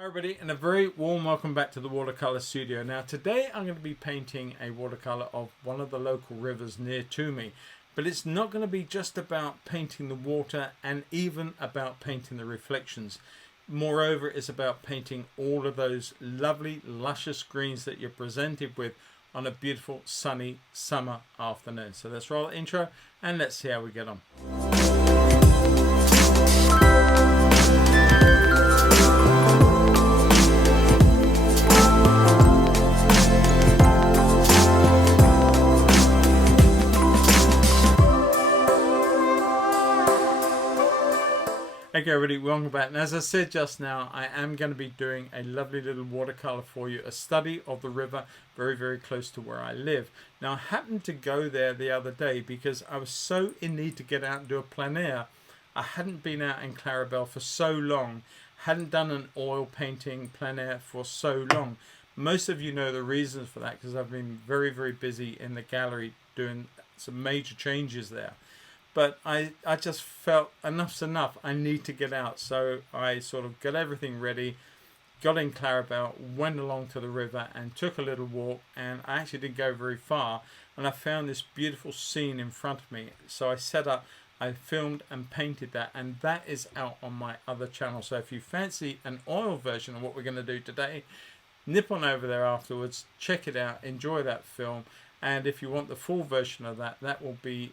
Hi everybody, and a very warm welcome back to the Watercolour studio. Now today I'm going to be painting a watercolour of one of the local rivers near to me. But it's not going to be just about painting the water and even about painting the reflections. Moreover, it's about painting all of those lovely luscious greens that you're presented with on a beautiful sunny summer afternoon. So let's roll the intro and let's see how we get on. Okay everybody, welcome back. And as I said just now, I am going to be doing a lovely little watercolour for you, a study of the river very close to where I live. Now I happened to go there the other day because I was so in need to get out and do a plein air. I hadn't been out in Clarabelle for so long, hadn't done an oil painting plein air for so long. Most of you know the reasons for that because I've been very busy in the gallery doing some major changes there. But I just felt enough's enough. I need to get out. So I sort of got everything ready, got in Clarabelle, went along to the river and took a little walk. And I actually didn't go very far. And I found this beautiful scene in front of me. So I set up, I filmed and painted that. And that is out on my other channel. So if you fancy an oil version of what we're going to do today, nip on over there afterwards, check it out, enjoy that film. And if you want the full version of that, that will be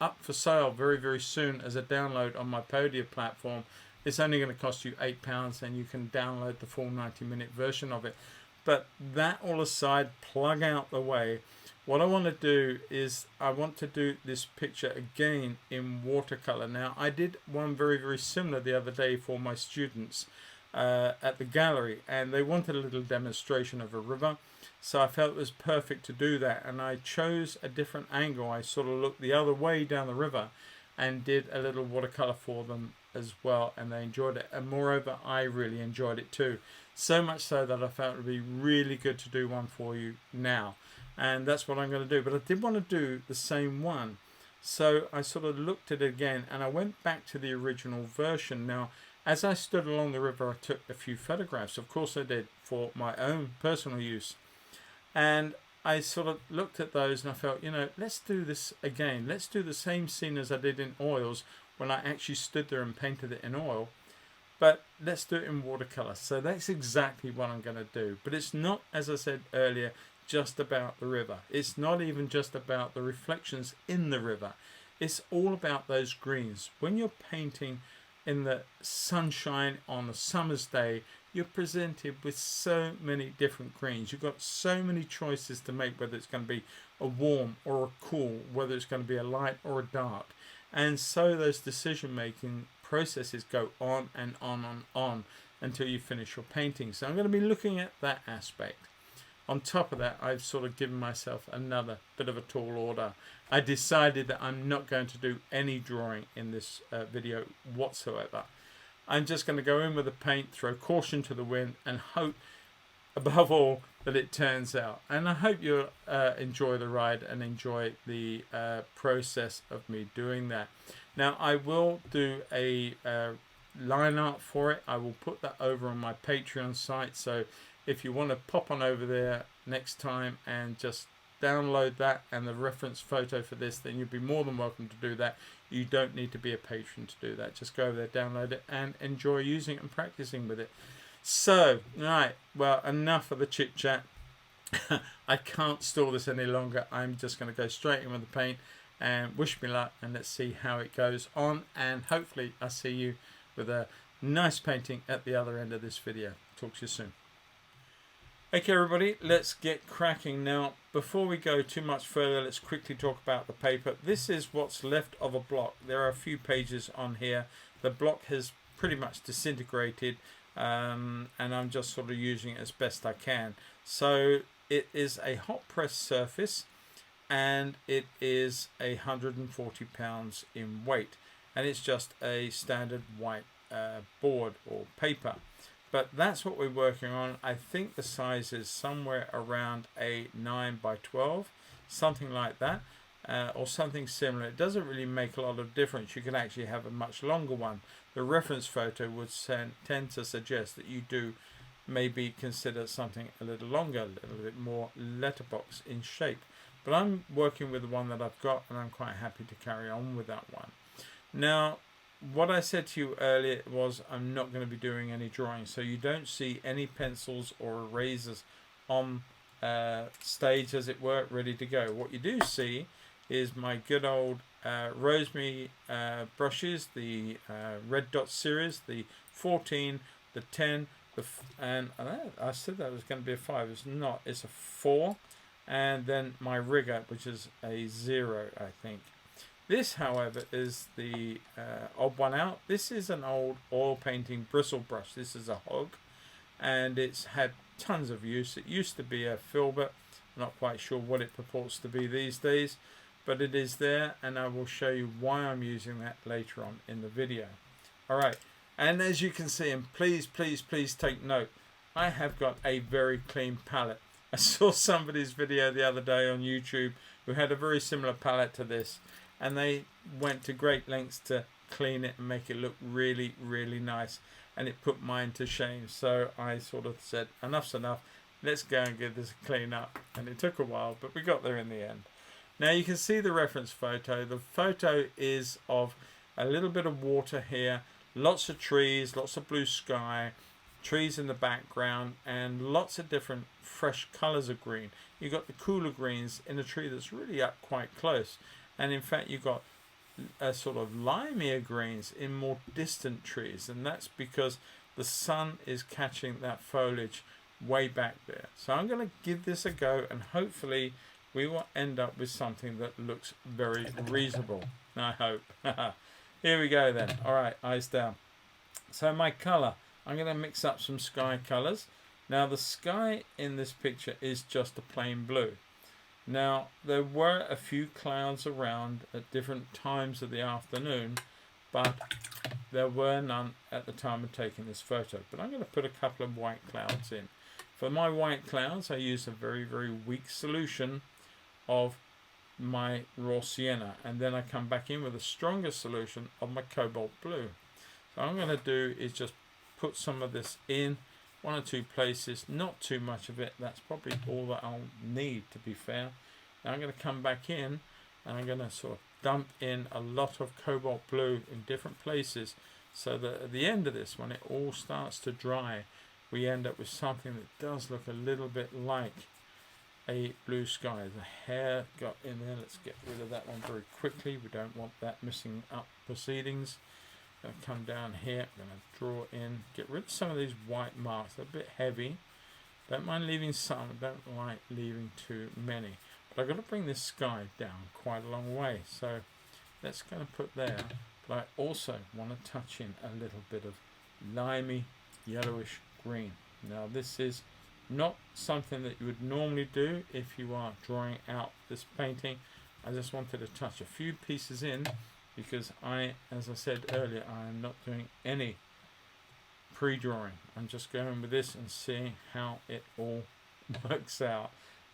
up for sale very soon as a download on my Podia platform. It's only going to cost you £8 and you can download the full 90-minute version of it. But that all aside, plug out the way, what I want to do is I want to do this picture again in watercolor. Now I did one very similar the other day for my students at the gallery, and they wanted a little demonstration of a river. So I felt it was perfect to do that, and I chose a different angle. I sort of looked the other way down the river and did a little watercolor for them as well, and they enjoyed it. And moreover, I really enjoyed it too. So much so that I felt it would be really good to do one for you now. And that's what I'm going to do. But I did want to do the same one. So I sort of looked at it again, and I went back to the original version. Now, as I stood along the river, I took a few photographs. Of course I did, for my own personal use. And I sort of looked at those and I felt, you know, let's do this again. Let's do the same scene as I did in oils when I actually stood there and painted it in oil. But let's do it in watercolor. So that's exactly what I'm going to do. But it's not, as I said earlier, just about the river. It's not even just about the reflections in the river. It's all about those greens. When you're painting in the sunshine on a summer's day, you're presented with so many different greens. You've got so many choices to make, whether it's going to be a warm or a cool, whether it's going to be a light or a dark. And so those decision making processes go on and on until you finish your painting. So I'm going to be looking at that aspect. On top of that, I've sort of given myself another bit of a tall order. I decided that I'm not going to do any drawing in this video whatsoever. I'm just going to go in with the paint, throw caution to the wind, and hope, above all, that it turns out. And I hope you'll enjoy the ride and enjoy the process of me doing that. Now, I will do a line art for it. I will put that over on my Patreon site. So if you want to pop on over there next time and just download that and the reference photo for this, then you'd be more than welcome to do that. You don't need to be a patron to do that. Just go over there, download it, and enjoy using it and practicing with it. So, right, well, enough of the chit chat. I can't store this any longer. I'm just going to go straight in with the paint and wish me luck, and let's see how it goes on. And hopefully I'll see you with a nice painting at the other end of this video. Talk to you soon. Okay everybody, let's get cracking. Now, before we go too much further, let's quickly talk about the paper. This is what's left of a block. There are a few pages on here. The block has pretty much disintegrated, and I'm just sort of using it as best I can. So it is a hot press surface, and it is 140 pounds in weight, and it's just a standard white board or paper. But that's what we're working on. I think the size is somewhere around a 9 by 12, something like that. or something similar. It doesn't really make a lot of difference. You can actually have a much longer one. The reference photo would tend to suggest that you do maybe consider something a little longer, a little bit more letterbox in shape. But I'm working with the one that I've got, and I'm quite happy to carry on with that one. Now, what I said to you earlier was I'm not going to be doing any drawing, so you don't see any pencils or erasers on stage, as it were, ready to go. What you do see is my good old Rosemary brushes, the Red Dot series, the 14, the 10, and I said that was going to be a 5. It's not. It's a 4, and then my rigger, which is a 0, I think. This, however, is the odd one out. This is an old oil painting bristle brush. This is a hog, and it's had tons of use. It used to be a filbert. I'm not quite sure what it purports to be these days, but it is there, and I will show you why I'm using that later on in the video. All right, and as you can see, and please take note, I have got a very clean palette. I saw somebody's video the other day on YouTube who had a very similar palette to this, and they went to great lengths to clean it and make it look really nice, and it put mine to shame. So I sort of said, enough's enough, let's go and give this a clean up. And it took a while, but we got there in the end. Now you can see the reference photo. The photo is of a little bit of water here, lots of trees, lots of blue sky, trees in the background, and lots of different fresh colors of green. You've got the cooler greens in a tree that's really up quite close, and in fact you've got a sort of limier greens in more distant trees, and that's because the sun is catching that foliage way back there. So I'm going to give this a go, and hopefully we will end up with something that looks very reasonable, I hope. Here we go then. All right, eyes down. So my color, I'm going to mix up some sky colors. Now the sky in this picture is just a plain blue. Now there were a few clouds around at different times of the afternoon, but there were none at the time of taking this photo. But I'm going to put a couple of white clouds in. For my white clouds, I use a very weak solution of my raw sienna, and then I come back in with a stronger solution of my cobalt blue. So what I'm going to do is just put some of this in one or two places, not too much of it. That's probably all that I'll need, to be fair. Now I'm going to come back in, and I'm going to sort of dump in a lot of cobalt blue in different places, so that at the end of this, when it all starts to dry, we end up with something that does look a little bit like a blue sky. The hair got in there. Let's get rid of that one very quickly. We don't want that messing up proceedings. Going to come down here, I'm going to draw in, get rid of some of these white marks. They're a bit heavy. Don't mind leaving some, don't like leaving too many. But I've got to bring this sky down quite a long way. So that's going to put there. But I also want to touch in a little bit of limey, yellowish green. Now this is not something that you would normally do if you are drawing out this painting. I just wanted to touch a few pieces in, because as I said earlier, I am not doing any pre-drawing. I'm just going with this and seeing how it all works out,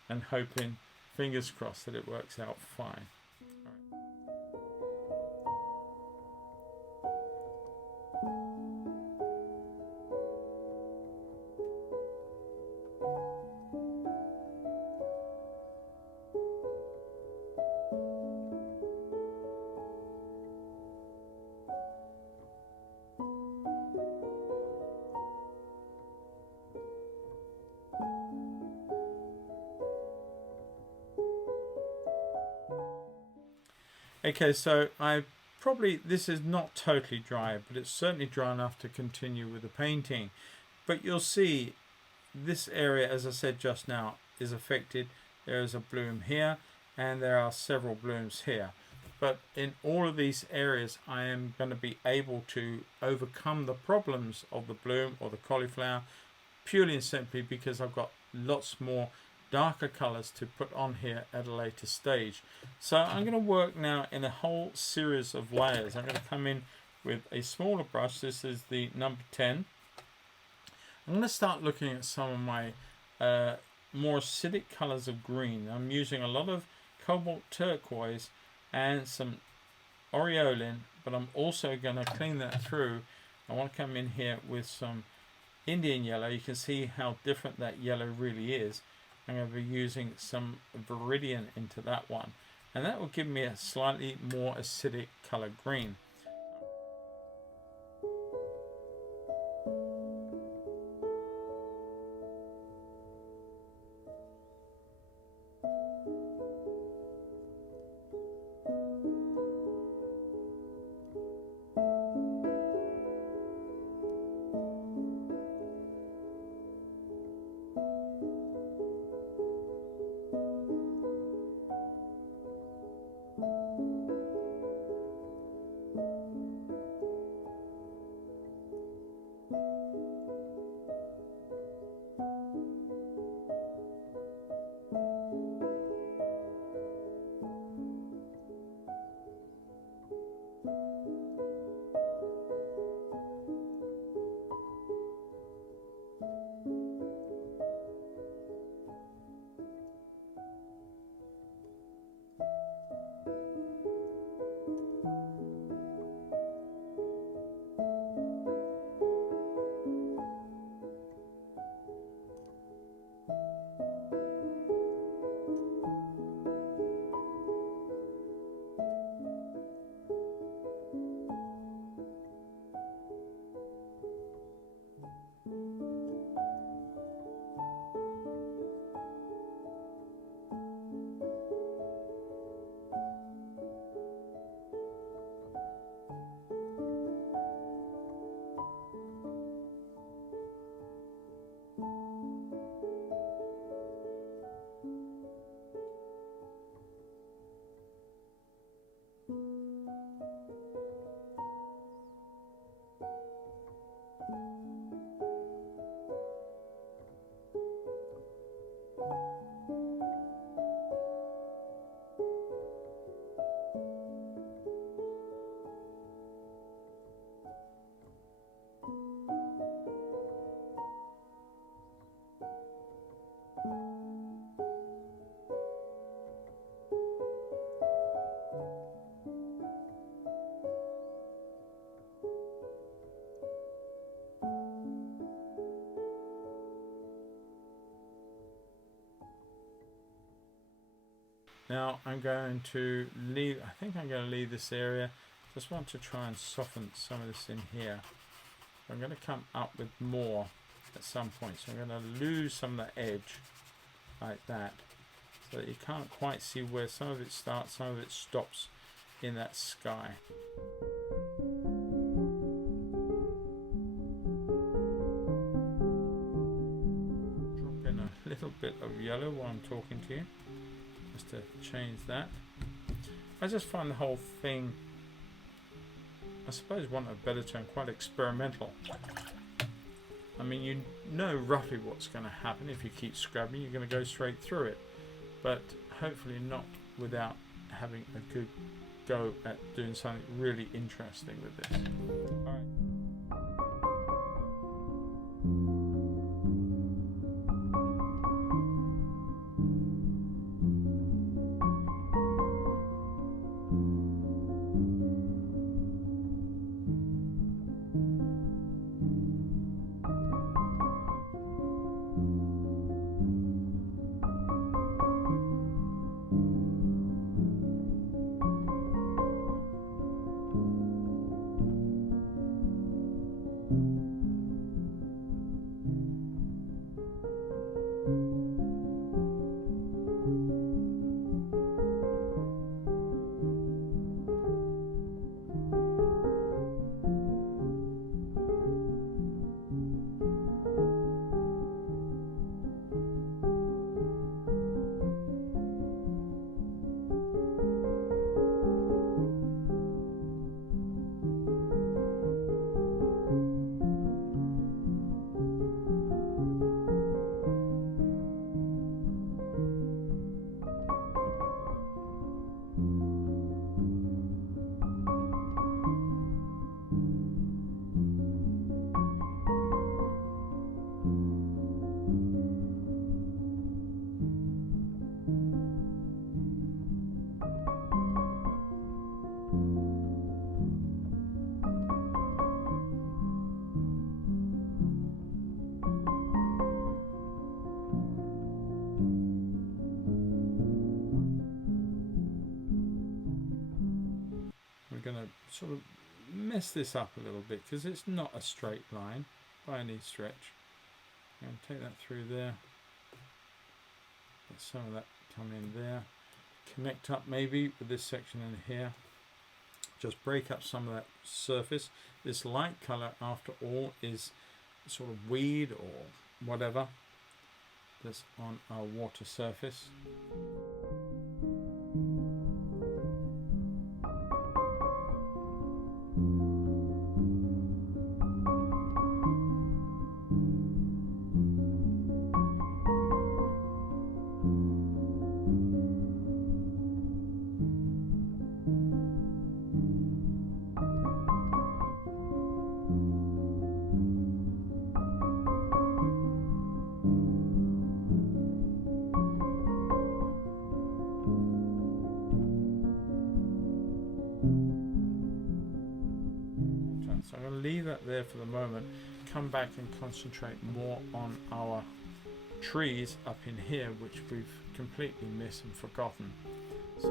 and hoping, fingers crossed, that it works out fine. Okay, so this is not totally dry, but it's certainly dry enough to continue with the painting. But you'll see this area, as I said just now, is affected. There is a bloom here, and there are several blooms here. But in all of these areas, I am going to be able to overcome the problems of the bloom or the cauliflower, purely and simply because I've got lots more darker colors to put on here at a later stage. So I'm going to work now in a whole series of layers. I'm going to come in with a smaller brush. This is the number 10. I'm going to start looking at some of my more acidic colors of green. I'm using a lot of cobalt turquoise and some aureolin, but I'm also going to clean that through. I want to come in here with some Indian yellow. You can see how different that yellow really is. I'm going to be using some viridian into that one, and that will give me a slightly more acidic color green. Now I'm going to leave, I think I'm going to leave this area. Just want to try and soften some of this in here. I'm going to come up with more at some point. So I'm going to lose some of the edge like that, so that you can't quite see where some of it starts, some of it stops in that sky. Drop in a little bit of yellow while I'm talking to you, just to change that. I just find the whole thing, I suppose want a better term, quite experimental. I mean, you know roughly what's going to happen. If you keep scrubbing, you're going to go straight through it, but hopefully not without having a good go at doing something really interesting with this. All right. sort of mess this up a little bit because it's not a straight line by any stretch. And take that through there. Let some of that come in there. Connect up maybe with this section in here. Just break up some of that surface. This light color, after all, is sort of weed or whatever that's on our water surface. So I'm going to leave that there for the moment, come back and concentrate more on our trees up in here, which we've completely missed and forgotten. So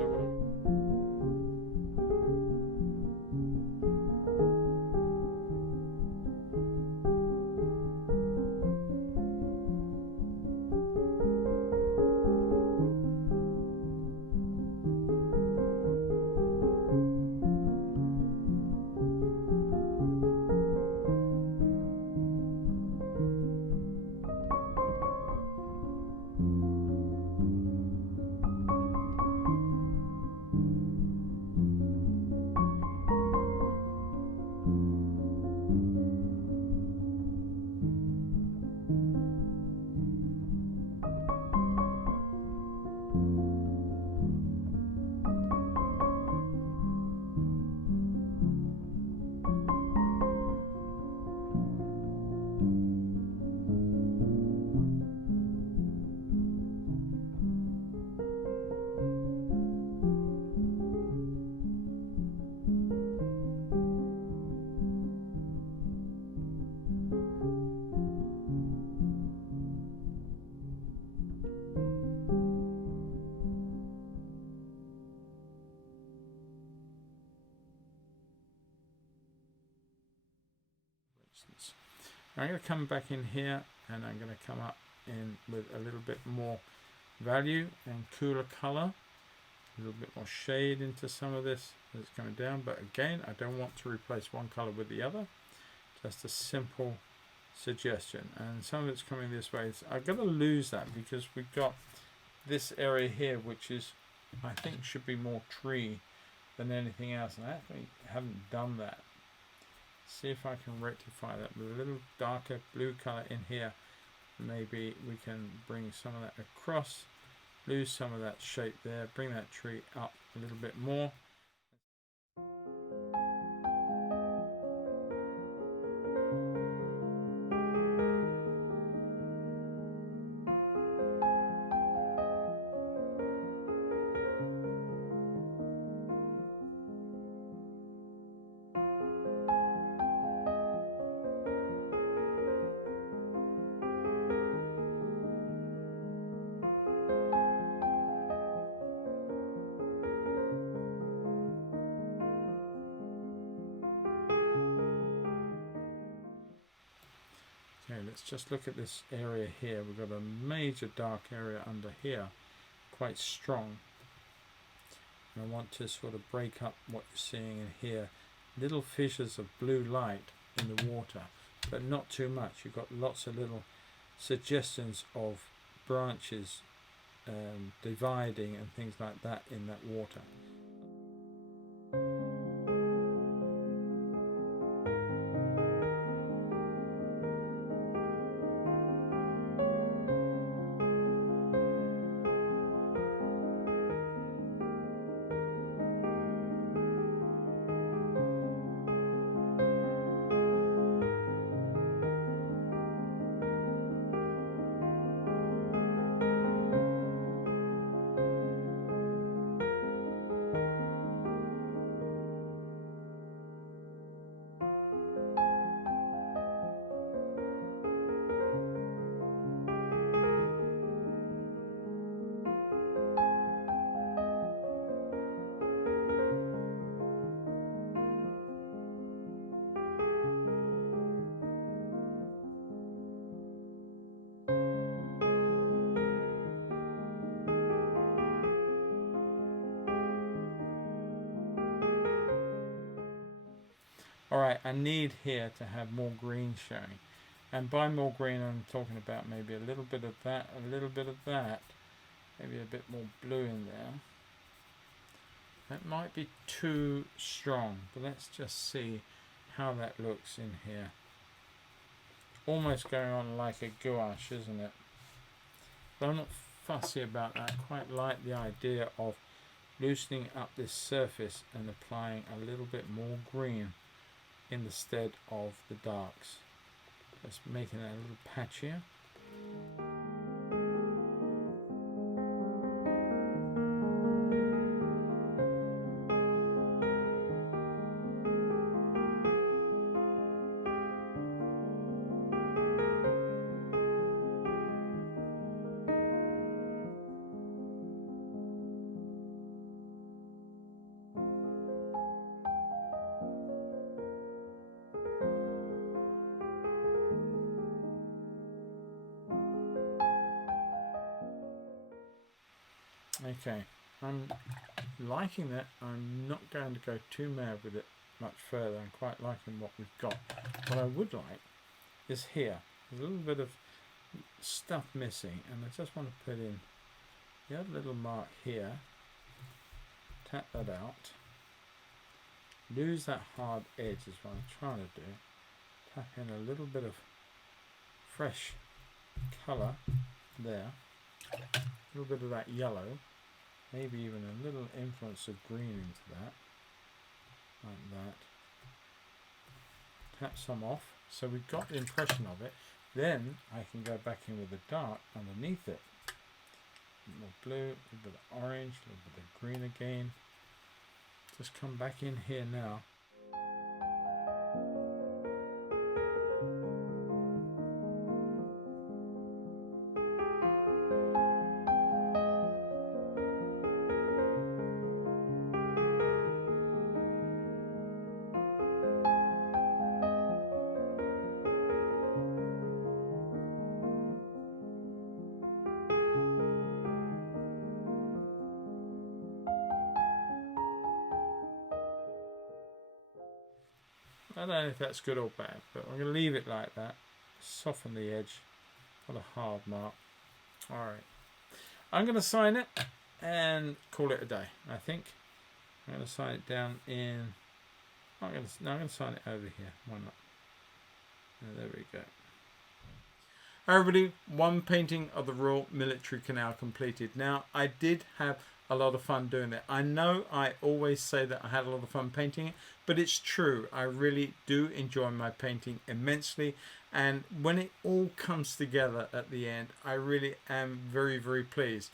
I'm going to come back in here and I'm going to come up in with a little bit more value and cooler color, a little bit more shade into some of this as it's coming down. But again, I don't want to replace one color with the other, just a simple suggestion. And some of it's coming this way. I've got to lose that because we've got this area here which is, I think, should be more tree than anything else, and I actually haven't done that. See if I can rectify that with a little darker blue color in here. Maybe we can bring some of that across, lose some of that shape there, bring that tree up a little bit more. Okay, let's just look at this area here. We've got a major dark area under here, quite strong. And I want to sort of break up what you're seeing in here. Little fissures of blue light in the water, but not too much. You've got lots of little suggestions of branches dividing and things like that in that water. right, I need here to have more green showing. And by more green, I'm talking about maybe a little bit of that, a little bit of that, maybe a bit more blue in there. That might be too strong, but let's just see how that looks in here. Almost going on like a gouache, isn't it? But I'm not fussy about that. I quite like the idea of loosening up this surface and applying a little bit more green in the stead of the darks. Just making it a little patchier. Okay, I'm liking that. I'm not going to go too mad with it much further. I'm quite liking what we've got. What I would like is here. There's a little bit of stuff missing, and I just want to put in the other little mark here. Tap that out. Lose that hard edge is what I'm trying to do. Tap in a little bit of fresh colour there. A little bit of that yellow. Maybe even a little influence of green into that. Like that. Tap some off. So we've got the impression of it. Then I can go back in with the dark underneath it. A little more blue, a little bit of orange, a little bit of green again. Just come back in here now. I don't know if that's good or bad, but I'm going to leave it like that. Soften the edge. Got a hard mark. Alright. I'm going to sign it and call it a day, I think. I'm going to sign it down in... I'm going to sign it over here. Why not? There we go. Everybody, one painting of the Royal Military Canal completed. Now, I did have a lot of fun doing it. I know I always say that I had a lot of fun painting it, but it's true. I really do enjoy my painting immensely, and when it all comes together at the end, I really am very, very pleased.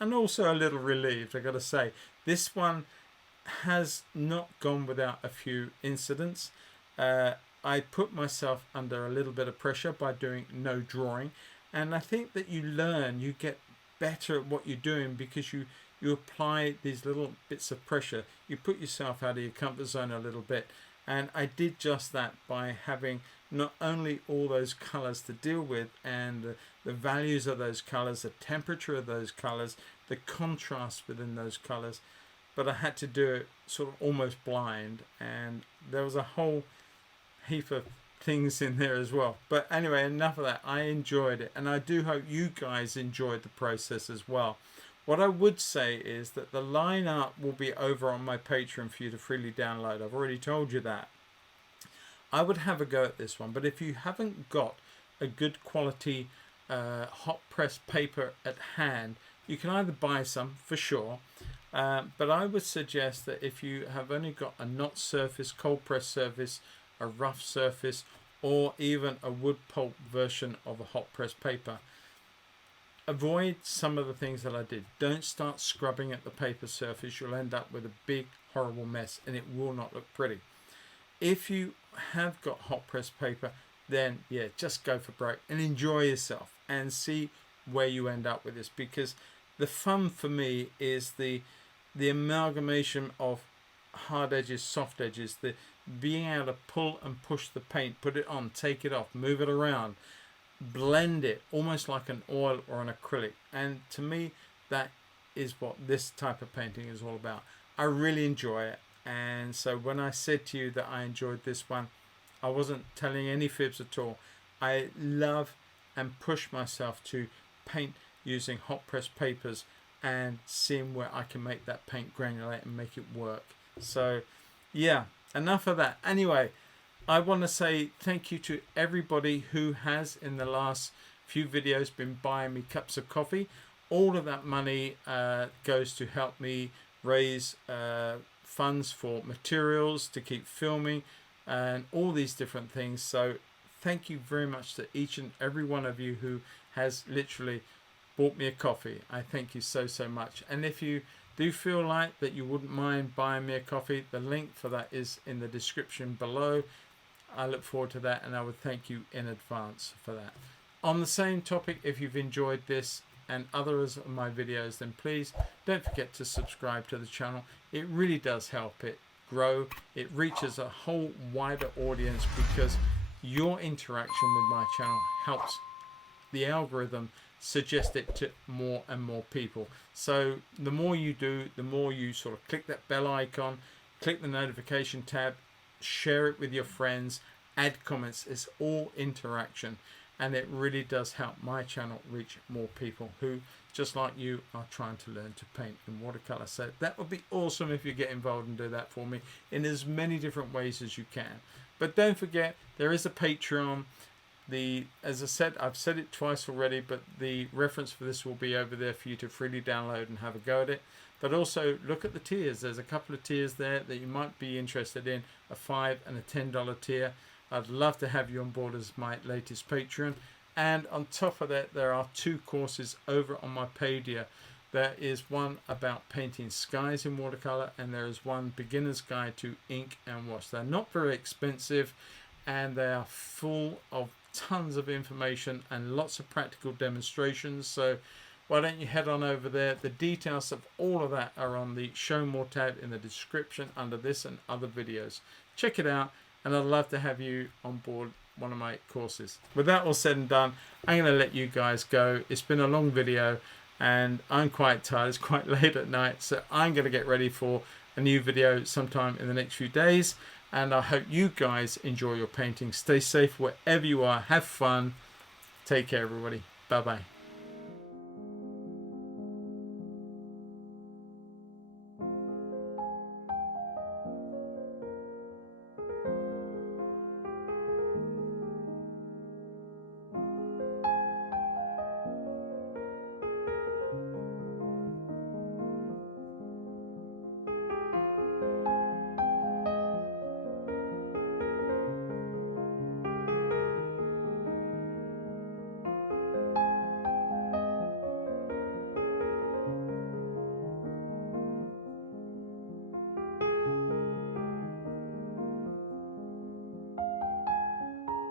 And also a little relieved, I gotta say. This one has not gone without a few incidents. I put myself under a little bit of pressure by doing no drawing, and I think that you learn, you get better at what you're doing because you apply these little bits of pressure. You put yourself out of your comfort zone a little bit, and I did just that by having not only all those colors to deal with and the values of those colors, the temperature of those colors, the contrast within those colors, but I had to do it sort of almost blind, and there was a whole heap of things in there as well. But anyway, enough of that. I enjoyed it, and I do hope you guys enjoyed the process as well. What I would say is that the line art will be over on my Patreon for you to freely download. I've already told you that. I would have a go at this one, but if you haven't got a good quality hot press paper at hand, you can either buy some for sure, but I would suggest that if you have only got a knot surface, cold press surface, a rough surface, or even a wood pulp version of a hot press paper, avoid some of the things that I did. Don't start scrubbing at the paper surface. You'll end up with a big horrible mess and it will not look pretty. If you have got hot press paper, then yeah, just go for broke and enjoy yourself and see where you end up with this, because the fun for me is the amalgamation of hard edges, soft edges, the being able to pull and push the paint, put it on, take it off, move it around, blend it almost like an oil or an acrylic. And to me, that is what this type of painting is all about. I really enjoy it, And so when I said to you that I enjoyed this one, I wasn't telling any fibs at all. I love and push myself to paint using hot press papers and seeing where I can make that paint granulate and make it work. So yeah, enough of that. Anyway, I want to say thank you to everybody who has in the last few videos been buying me cups of coffee. All of that money goes to help me raise funds for materials to keep filming and all these different things. So thank you very much to each and every one of you who has literally bought me a coffee. I thank you so much. And if you do feel like that you wouldn't mind buying me a coffee, the link for that is in the description below. I look forward to that, and I would thank you in advance for that. On the same topic, if you've enjoyed this and others of my videos, then please don't forget to subscribe to the channel. It really does help it grow. It reaches a whole wider audience because your interaction with my channel helps the algorithm suggest it to more and more people. So the more you do, the more you sort of click that bell icon, click the notification tab, share it with your friends, add comments. It's all interaction, and it really does help my channel reach more people who, just like you, are trying to learn to paint in watercolor. So that would be awesome if you get involved and do that for me in as many different ways as you can. But don't forget, there is a Patreon. As I said, I've said it twice already, but the reference for this will be over there for you to freely download and have a go at it. But also look at the tiers. There's a couple of tiers there that you might be interested in, a $5 and a $10 tier. I'd love to have you on board as my latest Patreon. And on top of that, there are 2 courses over on my Podia. There is one about painting skies in watercolor, and there is one beginner's guide to ink and wash. They're not very expensive, and they are full of tons of information and lots of practical demonstrations. So why don't you head on over there? The details of all of that are on the show more tab in the description under this and other videos. Check it out, and I'd love to have you on board one of my courses. With that all said and done, I'm going to let you guys go. It's been a long video and I'm quite tired. It's quite late at night, so I'm going to get ready for a new video sometime in the next few days. And I hope you guys enjoy your painting. Stay safe wherever you are. Have fun. Take care, everybody. Bye-bye.